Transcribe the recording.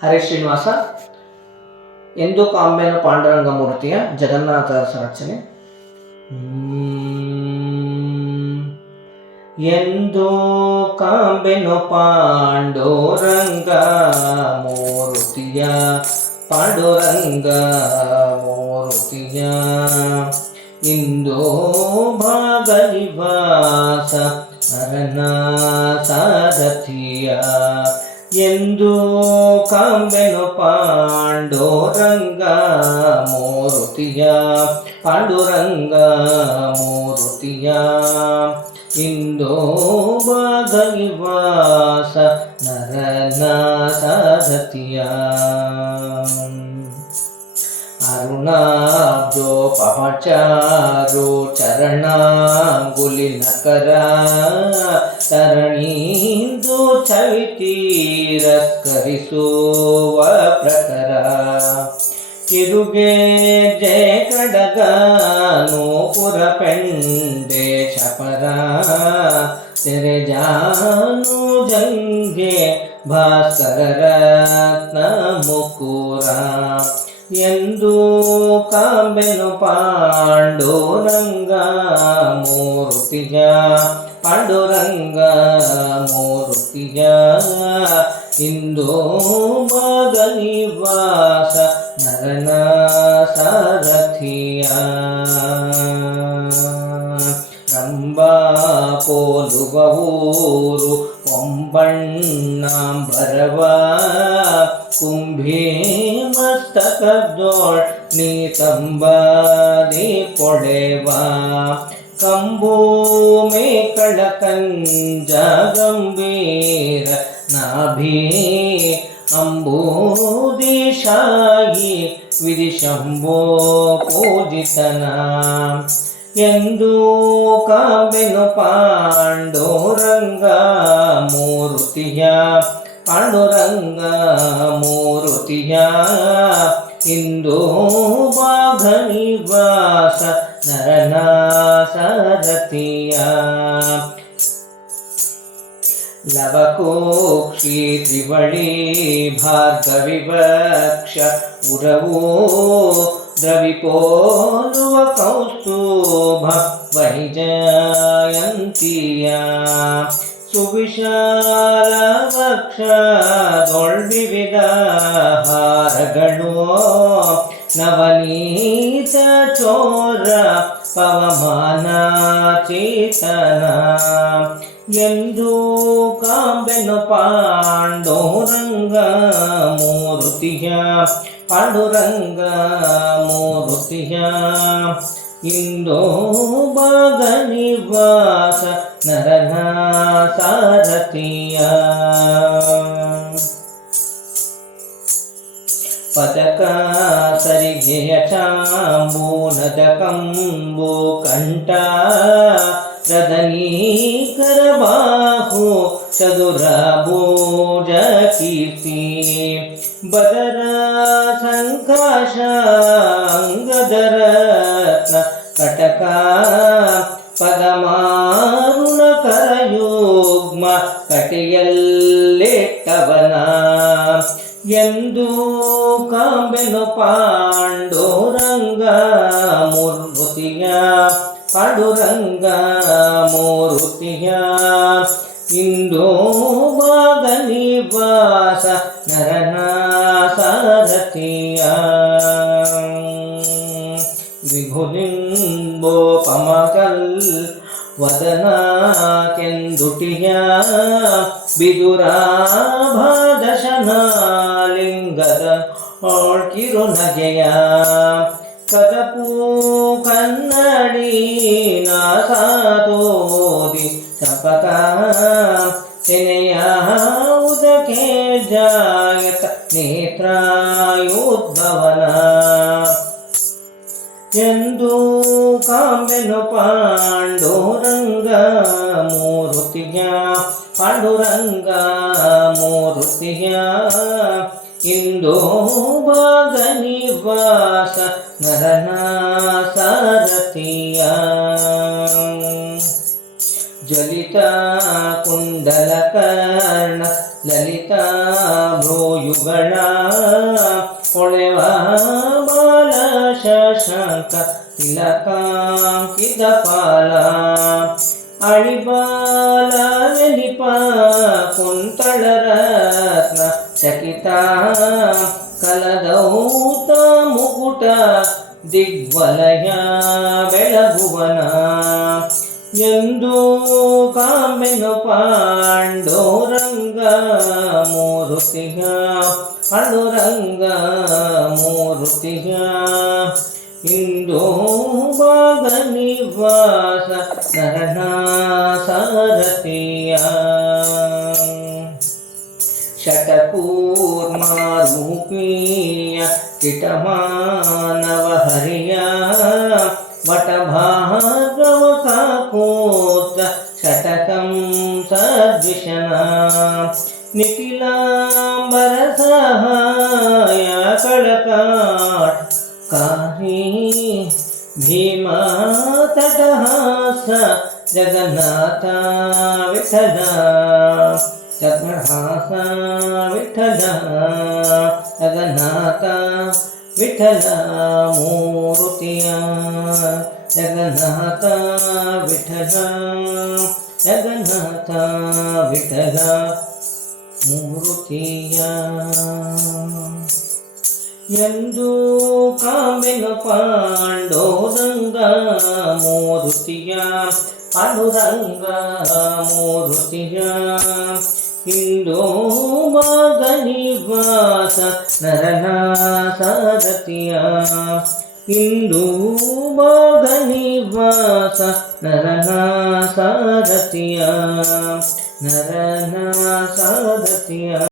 ಹರಿ ಶ್ರೀನಿವಾಸ ಎಂದು ಕಾಂಬೆನು ಪಾಂಡುರಂಗ ಮೂರ್ತಿಯ ಜಗನ್ನಾಥ ರಚನೆ. ಎಂದು ಕಾಂಬೆನು ಪಾಂಡುರಂಗ ಮೂರ್ತಿಯ ಪಾಂಡುರಂಗ ಮೂರ್ತಿಯ ಇಂದು ಭಾಗನಿವಾಸ ನರನ ಸಾರಥಿಯ ಎಂದು ಕಾಂಬೆನು ಪಾಂಡುರಂಗ ಮೂರ್ತಿಯ ಪಾಂಡುರಂಗ ಮೂರ್ತಿಯ ಇಂದು ಭಾಗನಿವಾಸ ನರನ ಸಾರಥಿಯ ಅರುಣಾಬ್ಜೋಪಚಾರು ಚರಣಾಂಗುಲಿ ನಕರ ತರಣೀಂದು ಚವಿತೀರಸ್ಕರಿಸುವ ಪ್ರಖರ ಕಿರುಗೆ ಜಯ ಕಡಗ ನೂಪುರ ಪೆಂಡೆ ಶಪರ ತೆರೆ ಜಾನು ಜಂಗೆ ಭಾಸ್ಕರ ರತ್ನ ಮುಕುರ ಎಂದು ಕಾಂಬೆನು ಪಾಂಡುರಂಗ ಮೂರ್ತಿಯ ಪಾಂಡುರಂಗ ಮೂರ್ತಿಯ ಇಂದು ಭಾಗನಿವಾಸ ನರನ ಸಾರಥಿಯ ರಂಭಾ ಪೋಲುವ ಊರು ಕೊಂಬಣ್ಣಾಂಬರವ ಕುಂಭೀ ಮಸ್ತಕದೋಳ್ ನೀತಂಬಾದಿ ಪೊಡೆವ ಕಂಬೂ ಮೇಕಳ ಕಂಜ ಗಂಭೀರ ನಾಭಿ ಅಂಬೂದಿಶಾಹಿ ವಿಧಿಶಂಭೋ ಪೂಜಿತನ ಎಂದು ಕಾಂಬೆನು ಪಾಂಡುರಂಗ ಮೂರ್ತಿಯ ಪಾಂಡುರಂಗ ಮೂರ್ತಿಯ ಇಂದು ಭಾಗನಿವಾಸ ನರನ ಸಾರಥಿಯ ಲವಕೋಕ್ಷಿ ತ್ರಿವಳಿ ಭಾರ್ಗವಿವಕ್ಷ ಉರವೋ ದ್ರವಿಪೋಲುವ ಕೌಸ್ತುಭ ವೈಜಯಂತಿಯ ಸುವಿಶಾಲ ವಕ್ಷದೊಳ್ವಿವಿಧ ಹಾರಗಳು ನವನೀತ ಚೋರ ಪವಮಾನ ಚೇತನ ಎಂದು ಕಾಂಬೆನು ಪಾಂಡುರಂಗ ಮೂರ್ತಿಯ ಪಾಂಡುರಂಗ ಮೂರ್ತಿಯ ಇಂದು ಭಾಗನಿವಾಸ ನರನ ಸಾರಥಿಯ ಪದಕ ಸರಿಗೆಯ ಚಾಂಬೂನದ ಕಂಬು ಕಂಠ ರದನೀಕರ ಬಾಹು ಚದುರ ಭೋಜ ಕೀರ್ತಿ ಬದರ ಸಂಕಾಶ ಅಂಗದರ ಕಟಕ ಪದಮಾರುಣ ಕರಯುಗ್ಮ ಕಟೆಯಲ್ಲೆಟ್ಟವನ ಎಂದು ಕಾಂಬೆನು ಪಾಂಡುರಂಗ ಮೂರ್ತಿಯ ಪಾಂಡುರಂಗ ಮೂರ್ತಿಯ ಇಂದು ಭಾಗನಿವಾಸ ನರನ ಸಾರಥಿಯ ವಿಭುಲಿಂಬೋಪಮಕಲ್ ವದನ ಕೆಂದುಟಿಯ ಬಿದುರಾಭಾದಶನ ಲಿಂಗದ ಕಿರುನಗೆಯ ಕದಪೂ ಕನ್ನಡಿ ನಾಸಾತೋದಿ ಚಂಪಕ ತೆನೆಯ ಉದಕೆ ಜಾಯತ ನೇತ್ರಾಯುದ್ಭವನ ಎಂದು ಕಾಂಬೆನು ಪಾಂಡುರಂಗ ಮೂರ್ತಿಯ ಪಾಂಡುರಂಗ ಮೂರ್ತಿಯ ಇಂದು ಭಾಗನಿವಾಸ ನರನ ಸಾರಥಿಯ ಜಲಿತಾ ಕುಂಡಲಕರ್ಣ ಲಲಿತಾ ಭ್ರೂಯುಗಳ ಹೊಳೆವ ಬಾಲ ಶಶಾಂಕ ತಿಲಕಾಂಕಿತ ಪಾಲ ಅಳಿಬಾಲ ನೆಲಿಪ ಕುಂತಳ ರತ್ನ ಚಕಿತ ಕಲದೌತ ಮುಕುಟ ದಿಗ್ವಲಯ ಬೆಳಗುವನ ಎಂದು ಕಾಮೆನು ಪಾಂಡೋರಂಗ ಮೂರುತಿಯ ಪಾಂಡುರಂಗ ಮೂರುತಿಯ ಇಂದು ಭಾಗ ನಿವಾಸ ನರನ ಸಾರಥಿಯ ಶಟಕೂರ್ಮ ರೂಪೀಯ ಕಿಟಮಾನವ ಹರಿಯ ವಟಭಾಗವ ಕಾಕೋತ್ರ ಶತಕಂ ಸದ್ವಿಷನ ನಿಖಿಲಾಂಬರ ಸಹಾಯ ಕಳಕಾಟ್ ಕಾರಿ ಭೀಮಾ ತಟಹಾಸ ಜಗನ್ನಾಥ ವಿಠಲ ಜಗನ್ನಾಥ ವಿಠಲ ಜಗನ್ನಾಥ ವಿಠಲ ಮೂರುತಿಯ ಜಗನ್ನಾಥ ವಿಠಲ ಜಗನ್ನಾಥ ವಿಠಲ ಮೂರುತಿಯ ಎಂದು ಕಾಮೆನು ಪಾಂಡೋರಂಗ ಮೂರುತಿಯ ಪಾಂಡುರಂಗ ಮೂರುತಿಯ ಇಂದು ಭಾಗ ನಿವಾಸ ನರನ ಸಾರಥಿಯ ಇಂದು ಭಾಗ ನಿವಾಸ ನರನ ಸಾರಥಿಯ ನರನ ಸಾರಥಿಯ